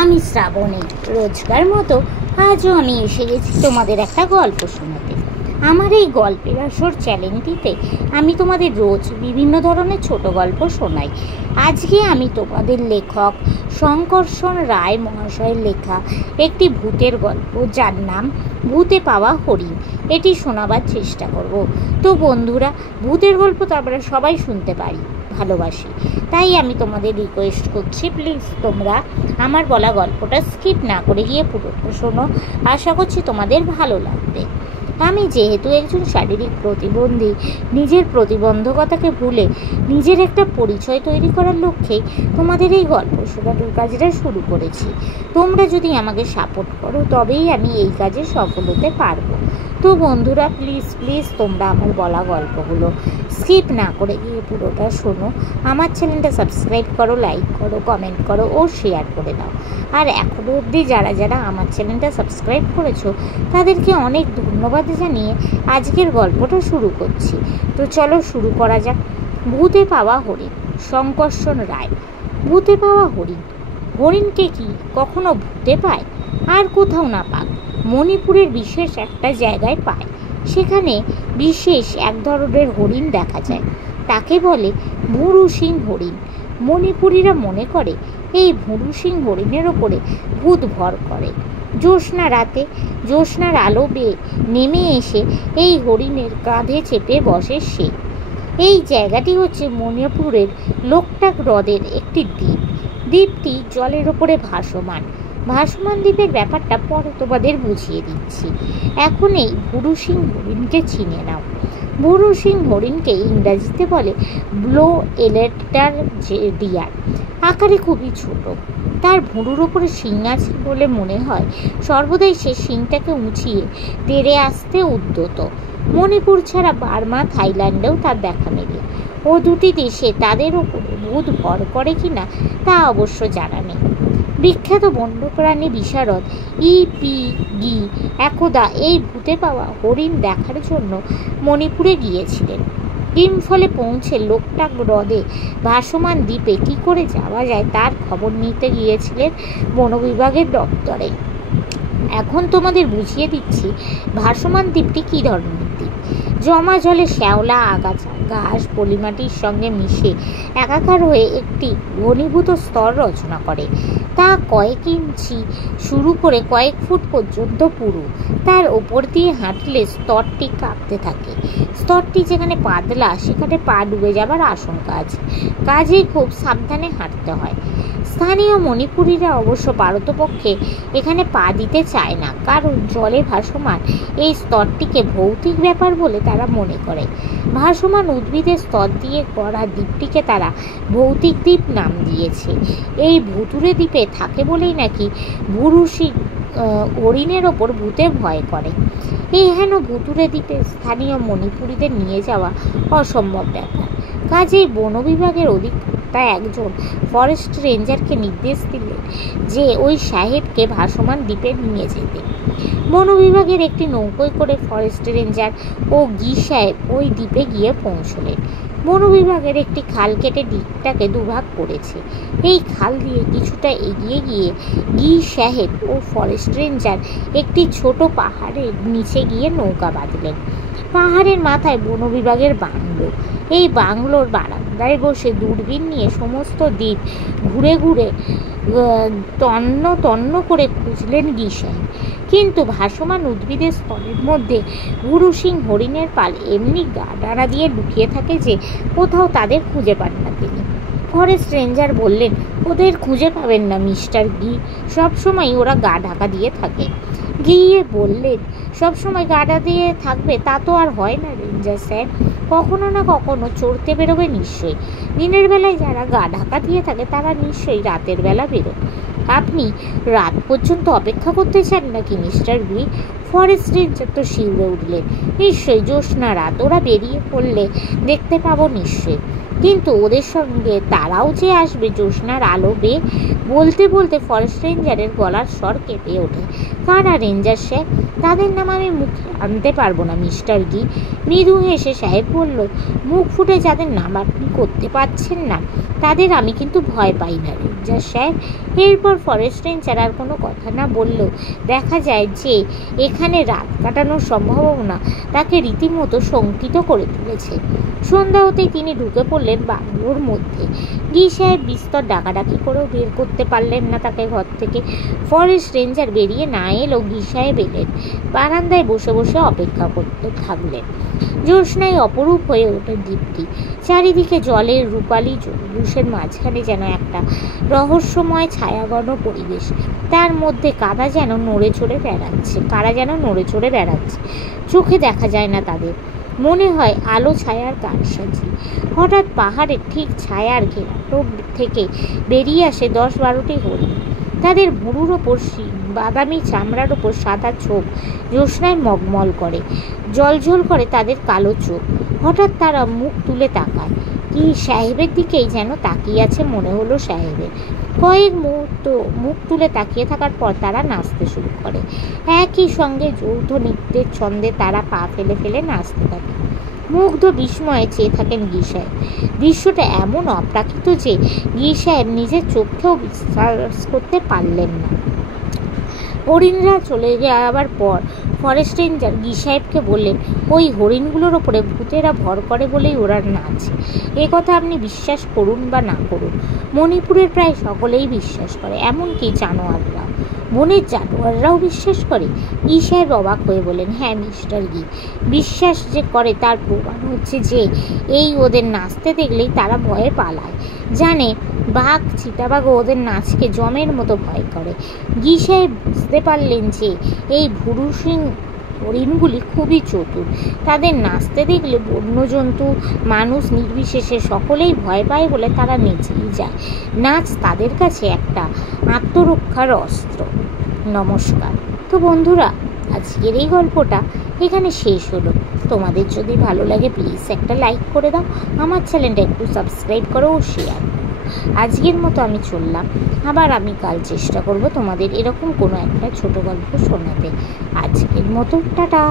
আমি শ্রাবণী। রোজকার মতো আজও আমি এসে গেছি তোমাদের একটা গল্প শোনাতে। আমার এই গল্পের আসর চ্যানেলটিতে আমি তোমাদের রোজ বিভিন্ন ধরনের ছোট গল্প শোনাই। আজকে আমি তোমাদের লেখক শঙ্কর্ষণ রায় মহাশয়ের লেখা একটি ভূতের গল্প, যার নাম ভূতে পাওয়া হরিণ, এটি শোনাবার চেষ্টা করব। তো বন্ধুরা, ভূতের গল্প তো আমরা সবাই শুনতে পারি, ভালোবাসি, তাই আমি তোমাদের রিকোয়েস্ট করছি, প্লিজ তোমরা আমার বলা গল্পটা স্কিপ না করে গিয়ে পুরোটা শোনো। আশা করছি তোমাদের ভালো লাগবে। আমি যেহেতু একজন শারীরিক প্রতিবন্ধী, নিজের প্রতিবন্ধকতাকে ভুলে নিজের একটা পরিচয় তৈরি করার লক্ষ্যেই তোমাদের এই গল্প শোনানোর কাজটা শুরু করেছি। তোমরা যদি আমাকে সাপোর্ট করো তবেই আমি এই কাজে সফল হতে পারবো। তো বন্ধুরা, প্লিজ তোমরা আমার বলা গল্পগুলো স্কিপ না করে গিয়ে পুরোটা শোনো। আমার চ্যানেলটা সাবস্ক্রাইব করো, লাইক করো, কমেন্ট করো ও শেয়ার করে দাও। আর এখনো অবধি যারা আমার চ্যানেলটা সাবস্ক্রাইব করেছো তাদেরকে অনেক ধন্যবাদ জানিয়ে আজকের গল্পটা শুরু করছি। তো চলো শুরু করা যাক। ভূতে পাওয়া হরিণ, শঙ্কর্ষণ রায়। ভূতে পাওয়া হরিণ। হরিণকে কি কখনো ভূতে পায়? আর কোথাও না পাক, মণিপুরের বিশেষ একটা জায়গায় পায়। সেখানে বিশেষ এক ধরনের হরিণ দেখা যায়, তাকে বলে ভুরু সিং হরিণ। মণিপুরীরা মনে করে এই ভুরু সিং হরিণের ওপরে ভূত ভর করে। জ্যোৎস্না রাতে জ্যোৎস্নার আলো বেয়ে নেমে এসে এই হরিণের কাঁধে চেপে বসে সে। এই জায়গাটি হচ্ছে মণিপুরের লোকটাক হ্রদের একটি দ্বীপ। দ্বীপটি জলের ওপরে ভাসমান। দ্বীপের ব্যাপারটা পরে তোমাদের বুঝিয়ে দিচ্ছি। এখন এই ভুরু সিং হরিণকে চিনে নাও। ভুরু সিং হরিণকে ইংরাজিতে বলে ব্লো এলেটার ডিয়ার। আকারে খুবই ছোট। তার ভুরুর ওপরে শিং আছে বলে মনে হয় সর্বদাই সে শিংটাকে উঁচিয়ে তেড়ে আসতে উদ্যত। মণিপুর ছাড়া বার্মা, থাইল্যান্ডেও তার দেখা মেলে। ও দুটি দেশে তাদের ওপরে ভূত ভর করে কিনা তা অবশ্য জানা নেই। বিখ্যাত বন্যপ্রাণী বিশারদ E.P. গি একদা এই ভূতে পাওয়া হরিণ দেখার জন্য মণিপুরে গিয়েছিলেন। ইম্ফলে পৌঁছে লোকটাক হ্রদে ভাসমান দ্বীপে কি করে যাওয়া যায় তার খবর নিতে গিয়েছিলেন বন বিভাগের দপ্তরে। এখন তোমাদের বুঝিয়ে দিচ্ছি ভাসমান দ্বীপটি কী ধরনের দ্বীপ। জমা জলে শ্যাওলা, আগাছা, ঘাস, পলিমাটির সঙ্গে মিশে একাকার হয়ে একটি ঘনীভূত স্তর রচনা করে। তা কয়েক ইঞ্চি শুরু করে কয়েক ফুট পর্যন্ত পুরু। তার ওপর দিয়ে হাঁটলে স্তরটি কাঁপতে থাকে। স্তরটি যেখানে পাতলা সেখানে পা ডুবে যাবার আশঙ্কা আছে, কাজেই খুব সাবধানে হাঁটতে হয়। স্থানীয় মণিপুরীরা অবশ্য পারতপক্ষে এখানে পা দিতে চায় না, কারণ জলে ভাসমান এই স্তরটিকে ভৌতিক ব্যাপার বলে তারা মনে করে। ভাসমান উদ্ভিদের স্তর দিয়ে গড়া দ্বীপটিকে তারা ভৌতিক দ্বীপ নাম দিয়েছে। এই ভুতুরে দ্বীপে থাকে বলেই নাকি ভুরু সিং হরিণের ওপর ভূতে ভয় করে। এই হেন ভুতুরে দ্বীপে স্থানীয় মণিপুরীদের নিয়ে যাওয়া অসম্ভব ব্যাপার। কাজেই বন বিভাগের অধিকর্তা একজন ফরেস্ট রেঞ্জারকে নির্দেশ দিলেন যে ওই সাহেবকে ভাসমান দ্বীপে নিয়ে যেতে। বন বিভাগের একটি নৌকোয় করে ফরেস্ট রেঞ্জার ও গি সাহেব ওই দ্বীপে গিয়ে পৌঁছলেন। বন বিভাগের একটি খাল কেটে দ্বীপটাকে দুভাগ করেছে। এই খাল দিয়ে কিছুটা এগিয়ে গিয়ে গি সাহেব ও ফরেস্ট রেঞ্জার একটি ছোট পাহাড়ের নিচে গিয়ে নৌকা বাঁধলেন। পাহাড়ের মাথায় বন বিভাগের বাংলো। এই বাংলোর বারান্দায় বসে দূরবীন নিয়ে সমস্ত দ্বীপ ঘুরে ঘুরে তন্ন করে খুঁজলেন গি সাহেব। কিন্তু ভাসমান উদ্ভিদের স্তরের মধ্যে ভুরু সিং হরিণের পাল এমনি গা ডানা দিয়ে লুকিয়ে থাকে যে কোথাও তাদের খুঁজে পান না তিনি। ফরেস্ট রেঞ্জার বললেন, ওদের খুঁজে পাবেন না মিস্টার গি, সবসময় ওরা গা ঢাকা দিয়ে থাকে। গিয়ে বললেন, সবসময় গাডা দিয়ে থাকবে তা তো আর হয় না রেঞ্জার স্যার, কখনো না কখনো চড়তে বেরোবে নিশ্চয়ই। দিনের বেলায় যারা গা ঢাকা দিয়ে থাকে তারা নিশ্চয়ই রাতের বেলা বেরোয়। আপনি রাত পর্যন্ত অপেক্ষা করতে চান নাকি মিস্টার গি? ফরেস্ট রেঞ্জার তো শিউরে উঠলেন। নিশ্চয়ই জ্যোৎস্না রাত, ওরা বেরিয়ে পড়লে দেখতে পাবো নিশ্চয়ই। কিন্তু ওদের সঙ্গে তারাও যে আসবে জ্যোৎস্নার আলো বেয়ে। বলতে বলতে ফরেস্ট রেঞ্জারের গলার স্বর কেঁপে ওঠে। কারা রেঞ্জার সাহেব? তাদের নাম আমি মুখে আনতে পারবো না মিস্টার গি। মৃদু হেসে সাহেব বলল, মুখ ফুটে যাদের নাম আপনি করতে পারছেন না তাদের আমি কিন্তু ভয় পাই না রেঞ্জার সাহেব। এরপর ফরেস্ট রেঞ্জার আর কোনো কথা না বললেও দেখা যায় যে এখানে রাত কাটানোর সম্ভাবনা তাকে রীতিমতো শঙ্কিত করে তুলেছে। সন্ধ্যা হতেই তিনি ঢুকে পড়লেন বাংলোর মধ্যে। গি সাহেব বিস্তর ডাকাডাকি করেও বের করতে পারলেন না তাকে ঘর থেকে। ফরেস্ট রেঞ্জার বেরিয়ে না এলেও গি সাহেব এলেন। বারান্দায় বসে বসে অপেক্ষা করতে থাকলেন। জ্যোৎস্নায় অপরূপ হয়ে ওঠে দ্বীপটি। চারিদিকে জলের রূপালী জলুসের মাঝখানে যেন একটা রহস্যময় ছায়াঘন পরিবেশ। তার মধ্যে কারা যেন নড়ে চড়ে বেড়াচ্ছে। চোখে দেখা যায় না তাদের, মনে হয় আলো ছায়ার কারসাজি। হঠাৎ পাহাড়ের ঠিক ছায়ার ঘেরাটো থেকে বেরিয়ে আসে 10-12টি হরিণ। তাদের ভুরুর ওপর বাদামি চামড়ার ওপর সাদা ছোপ জ্যোৎস্নায় মগমল করে, জলঝল করে তাদের কালো চোখ। হঠাৎ তারা মুখ তুলে তাকায়। কি সাহেবের দিকেই যেন তাকিয়ে আছে মনে হলো সাহেবের। কয়েক মুহূর্ত মুখ তুলে তাকিয়ে থাকার পর তারা নাচতে শুরু করে। একই সঙ্গে যৌথ নৃত্যের ছন্দে তারা পা ফেলে ফেলে নাচতে থাকে। মুগ্ধ বিস্ময়ে চেয়ে থাকেন গি সাহেব। দৃশ্যটা এমন অপ্রাকৃত যে গি সাহেব নিজের চোখেও বিশ্বাস করতে পারলেন না। হরিণরা চলে যাওয়ার পর ফরেস্ট রেঞ্জার গি সাহেবকে বললেন, ওই হরিণগুলোর ওপরে ভূতেরা ভর করে বলেই ওরা নাচে। এ কথা আপনি বিশ্বাস করুন বা না করুন, মণিপুরের প্রায় সকলেই বিশ্বাস করে, এমনকি জানোয়াররা, বনের জানোয়াররাও বিশ্বাস করে। গি সাহেব অবাক হয়ে বলেন, হ্যাঁ মিস্টার গি, বিশ্বাস যে করে তার প্রমাণ হচ্ছে যে এই ওদের নাচতে দেখলেই তারা ভয়ে পালায়। জানে বাঘ চিতাবাঘও ওদের নাচকে জমের মতো ভয় করে। গি সাহেব বুঝতে পারলেন যে এই ভুরুসিং হরিণগুলি খুবই চতুর। তাদের নাচতে দেখলে বন্যজন্তু মানুষ নির্বিশেষে সকলেই ভয় পায় বলে তারা নেচেই যায়। নাচ তাদের কাছে একটা আত্মরক্ষার অস্ত্র। নমস্কার। তো বন্ধুরা, আজকের এই গল্পটা এখানে শেষ হলো। তোমাদের যদি ভালো লাগে প্লিজ একটা লাইক করে দাও, আমার চ্যানেলটা একটু সাবস্ক্রাইব করো ও শেয়ার করো। আজকের মতো আমি চললাম, আবার আমি কাল চেষ্টা করব তোমাদের এরকম কোনো একটা ছোট গল্প শোনাতে। আজকের মতো টাটা।